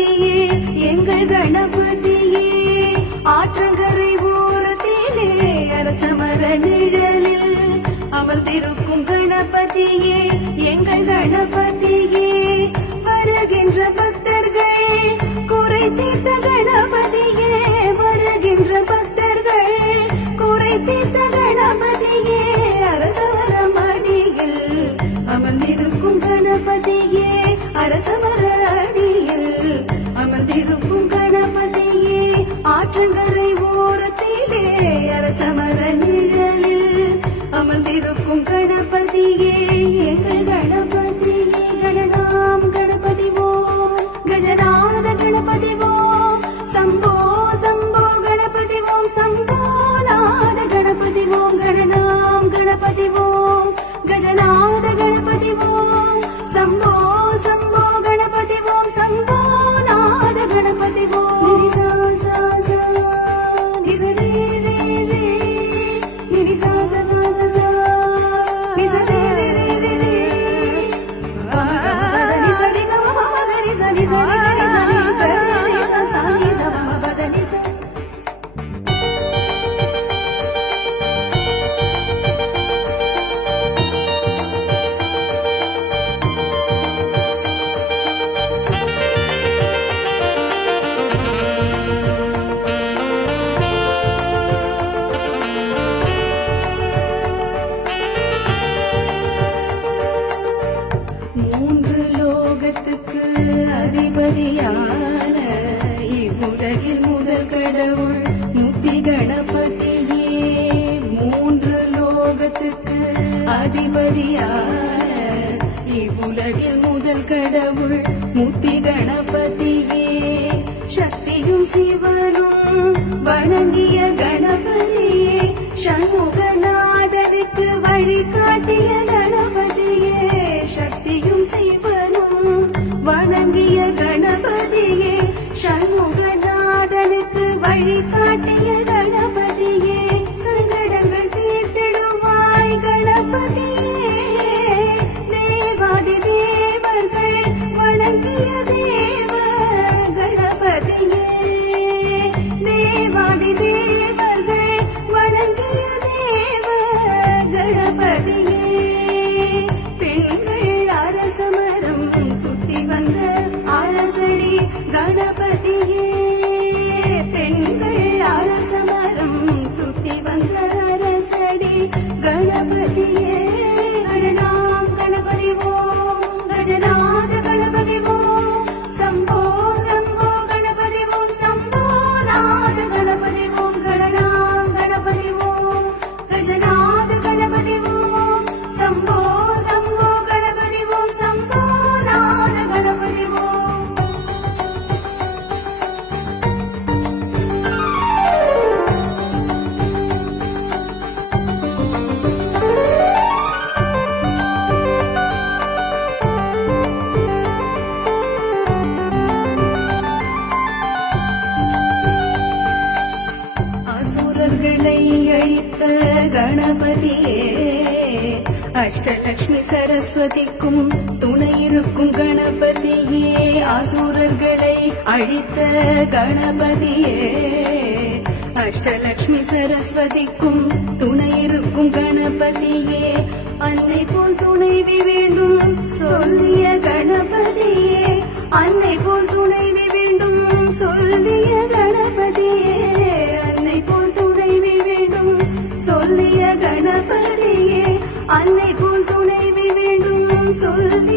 கணபதியே எங்கள் கணபதியே ஆற்றங்கரை ஓரத்திலே அரசமர நிழலில் அமர்ந்திருக்கும் கணபதியே எங்கள் கணபதியே வருகின்ற பக்தர்கள் குறை தீர்த்த கணபதியே வருகின்ற பக்தர்கள் குறை தீர்த்த கணபதியே அரசமர மடியில் அமர்ந்திருக்கும் கணபதியே அரசமர அடியில் அமர்ந்திருக்கும் கணபதியே ஆற்றங்கரை ஓரத்திலே அரசமர நிழலில் அமர்ந்திருக்கும் கணபதியே எங்கள் கணபதியே கணநாம் கணபதி ஓம் கஜநாத கணபதி ஓம் சம்போ சம்போ கணபதி ஓம் சம்போநாத கணபதி ஓம் கணநாம் கணபதி ஓம் கஜநாத கணபதி ஓம் சம்போ சம்போ கணபதி ஓம் சம்போநாத கணபதி ஓம் நிசா சா சா நிச ரே ரே ரே நிசா சா சா சா சா நிச ரே ரே ரே ரே நிச ரி க ம ம க ரி ச நிச ரி க ரி ச ரி க ரி ச சா நி த ம ப த நிச மூன்று லோகத்துக்கு அதிபதியான இவ்வுலகில் முதல் கடவுள் முக்தி கணபதியே மூன்று லோகத்துக்கு அதிபதியான இவ்வுலகில் முதல் கடவுள் முக்தி கணபதியே சக்தியும் சிவனும் வணங்கிய கணபதியே சண்முகநாதனுக்கு வழிகாட்டிய கணபதியே சக்தியும் சிவனும் வணங்கிய கணபதியே சண்முகநாதனுக்கு வழிகாட்டிய கணபதியே சங்கடங்கள் தீர்த்திடுவாய் கணபதியே தேவாதி தேவர்கள் வணங்கிய தேவ கணபதியே தேவாதி தேவர்கள் வணங்கிய தேவ கணபதியே பெண்கள் அரசமரம் சுத்தி வந்த அரசடி கணபதியே பெண்கள் அரசமரம் சுத்தி வந்த அரசடி கணபதியே கணநாம் கணபதி ஓம் கஜநாத கணபதி ஓம் சம்போ சம்போ கணபதி ஓம் சம்போநாத கணபதி ஓம் கணநாம் கணபதி ஓம் கஜநாத கணபதி ஓம் சம்போ சம்போ கணபதி ஓம் சம்போநாத கணபதி ஓம் அசுரர்களை அழித்த கணபதியே அஷ்டலக்ஷ்மி சரஸ்வதிக்கும் துணை இருக்கும் கணபதியே அசுரர்களை அழித்த கணபதியே அஷ்டலக்ஷ்மி சரஸ்வதிக்கும் துணை இருக்கும் கணபதியே அன்னை போல் துணைவி வேண்டும் சொல்லிய கணபதியே அன்னை போல் துணைவி வேண்டும் சொல்லிய கணபதியே அன்னை போல் துணைவி வேண்டும் சொல்லிய கணபதியே அன்னை போல் துணைவி வேண்டும் சொல்லிய